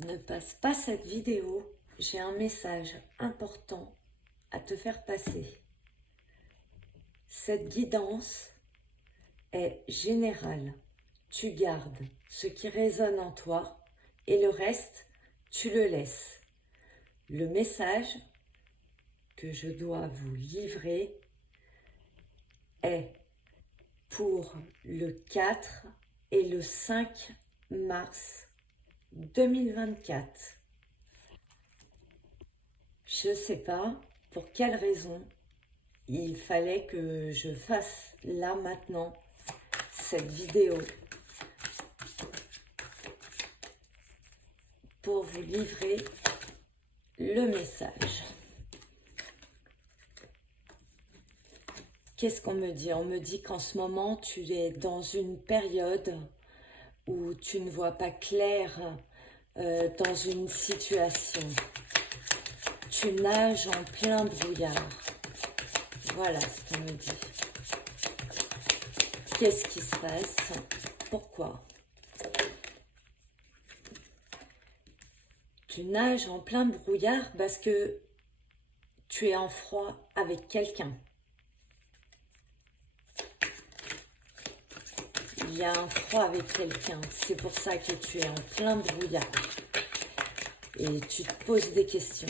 Ne passe pas cette vidéo, j'ai un message important à te faire passer. Cette guidance est générale. Tu gardes ce qui résonne en toi et le reste, tu le laisses. Le message que je dois vous livrer est pour le 4 et le 5 mars 2024. Je ne sais pas pour quelle raison il fallait que je fasse là maintenant cette vidéo pour vous livrer le message. Qu'est-ce qu'on me dit? On me dit qu'en ce moment tu es dans une période où tu ne vois pas clair dans une situation. Tu nages en plein brouillard. Voilà ce qu'on me dit. Qu'est-ce qui se passe? Pourquoi? Tu nages en plein brouillard parce que tu es en froid avec quelqu'un. Il y a un froid avec quelqu'un. C'est pour ça que tu es en plein brouillard. Et tu te poses des questions.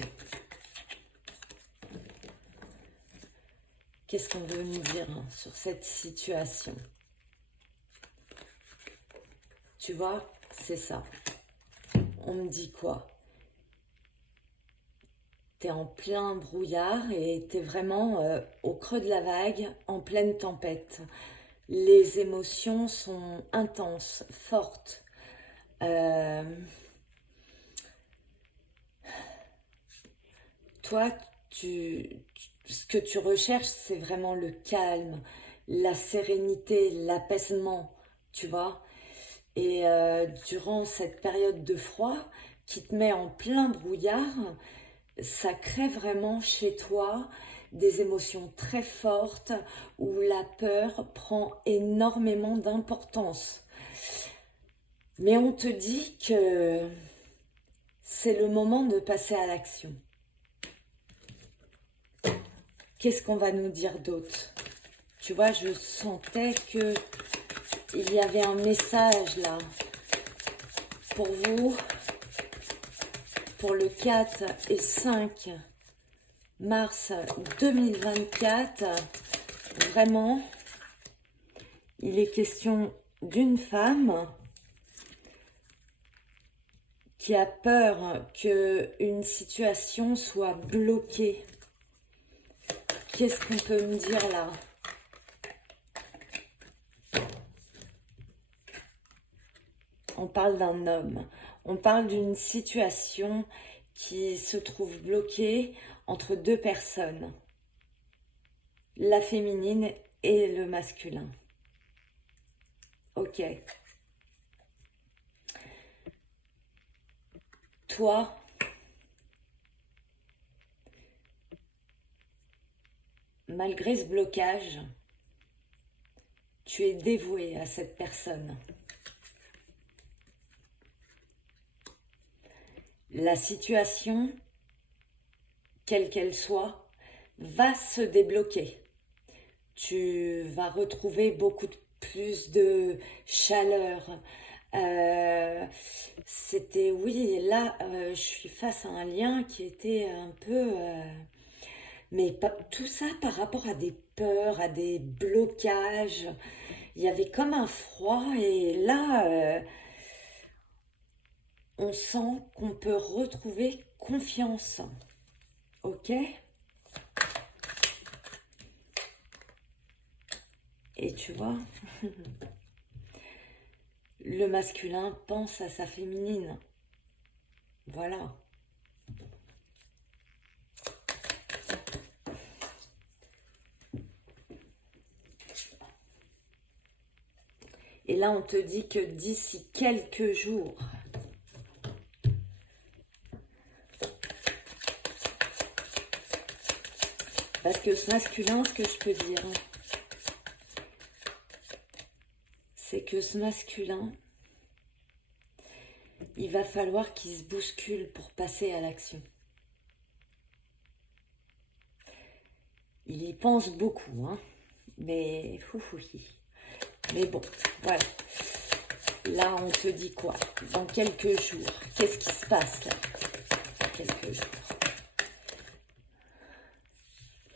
Qu'est-ce qu'on veut nous dire sur cette situation? Tu vois, c'est ça. On me dit quoi? T'es en plein brouillard et t'es vraiment au creux de la vague, en pleine tempête. Les émotions sont intenses, fortes. Toi, ce que tu recherches, c'est vraiment le calme, la sérénité, l'apaisement, tu vois. Et durant cette période de froid qui te met en plein brouillard, ça crée vraiment chez toi des émotions très fortes où la peur prend énormément d'importance. Mais on te dit que c'est le moment de passer à l'action. Qu'est-ce qu'on va nous dire d'autre? Tu vois, je sentais que il y avait un message là pour vous, pour le 4 et 5 mars 2024. Vraiment, il est question d'une femme qui a peur qu'une situation soit bloquée. Qu'est-ce qu'on peut me dire là? On parle d'un homme. On parle d'une situation qui se trouve bloquée entre deux personnes. La féminine et le masculin. Ok. Toi, malgré ce blocage, tu es dévoué à cette personne. La situation, quelle qu'elle soit, va se débloquer. Tu vas retrouver beaucoup plus de chaleur. C'était, oui, là, je suis face à un lien qui était un peu... mais tout ça par rapport à des peurs, à des blocages. Il y avait comme un froid et là... on sent qu'on peut retrouver confiance. Ok? Et tu vois, le masculin pense à sa féminine. Voilà. Et là, on te dit que d'ici quelques jours, parce que ce masculin, ce que je peux dire, c'est que ce masculin, il va falloir qu'il se bouscule pour passer à l'action. Il y pense beaucoup, hein, mais bon, voilà. Là, on te dit quoi? Dans quelques jours, qu'est-ce qui se passe là? Dans quelques jours.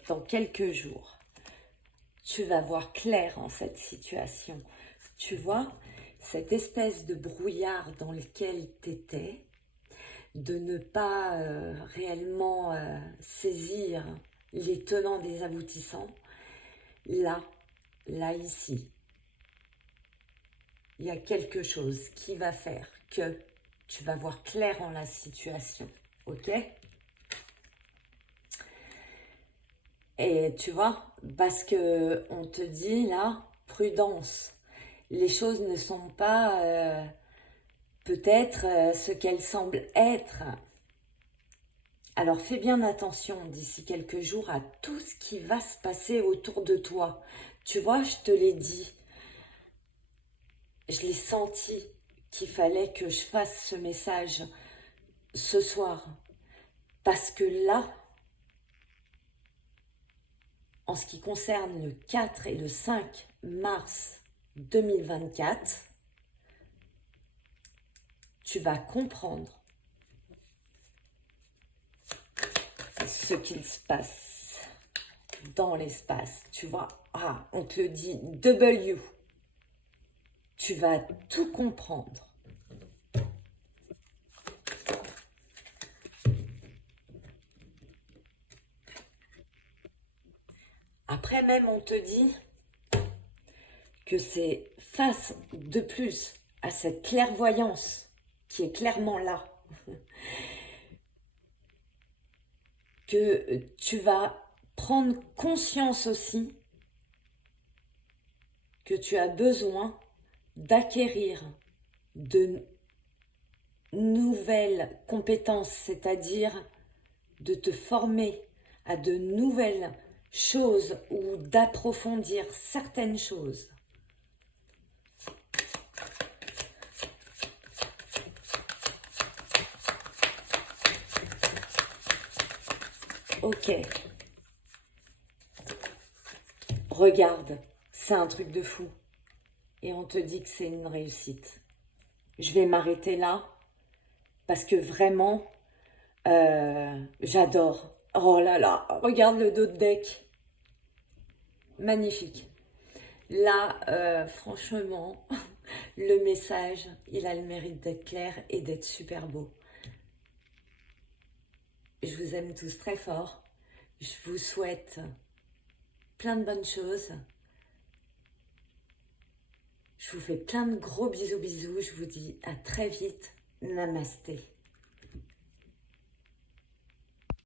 Dans quelques jours, tu vas voir clair en cette situation. Tu vois, cette espèce de brouillard dans lequel tu étais, de ne pas réellement saisir les tenants des aboutissants, là, ici, il y a quelque chose qui va faire que tu vas voir clair en la situation, ok? Et tu vois, parce que on te dit là, prudence, les choses ne sont pas peut-être ce qu'elles semblent être. Alors fais bien attention d'ici quelques jours à tout ce qui va se passer autour de toi. Tu vois, je te l'ai dit, je l'ai senti qu'il fallait que je fasse ce message ce soir. Parce que là, en ce qui concerne le 4 et le 5 mars 2024, tu vas comprendre ce qu'il se passe dans l'espace. Tu vois, on te le dit, W. Tu vas tout comprendre. Après même, on te dit que c'est face de plus à cette clairvoyance qui est clairement là, que tu vas prendre conscience aussi que tu as besoin d'acquérir de nouvelles compétences, c'est-à-dire de te former à de nouvelles choses ou d'approfondir certaines choses. Ok. Regarde, c'est un truc de fou. Et on te dit que c'est une réussite. Je vais m'arrêter là parce que vraiment, j'adore. Oh là là, regarde le dos de deck. Magnifique. Là, franchement, le message, il a le mérite d'être clair et d'être super beau. Je vous aime tous très fort. Je vous souhaite plein de bonnes choses. Je vous fais plein de gros bisous. Je vous dis à très vite. Namasté.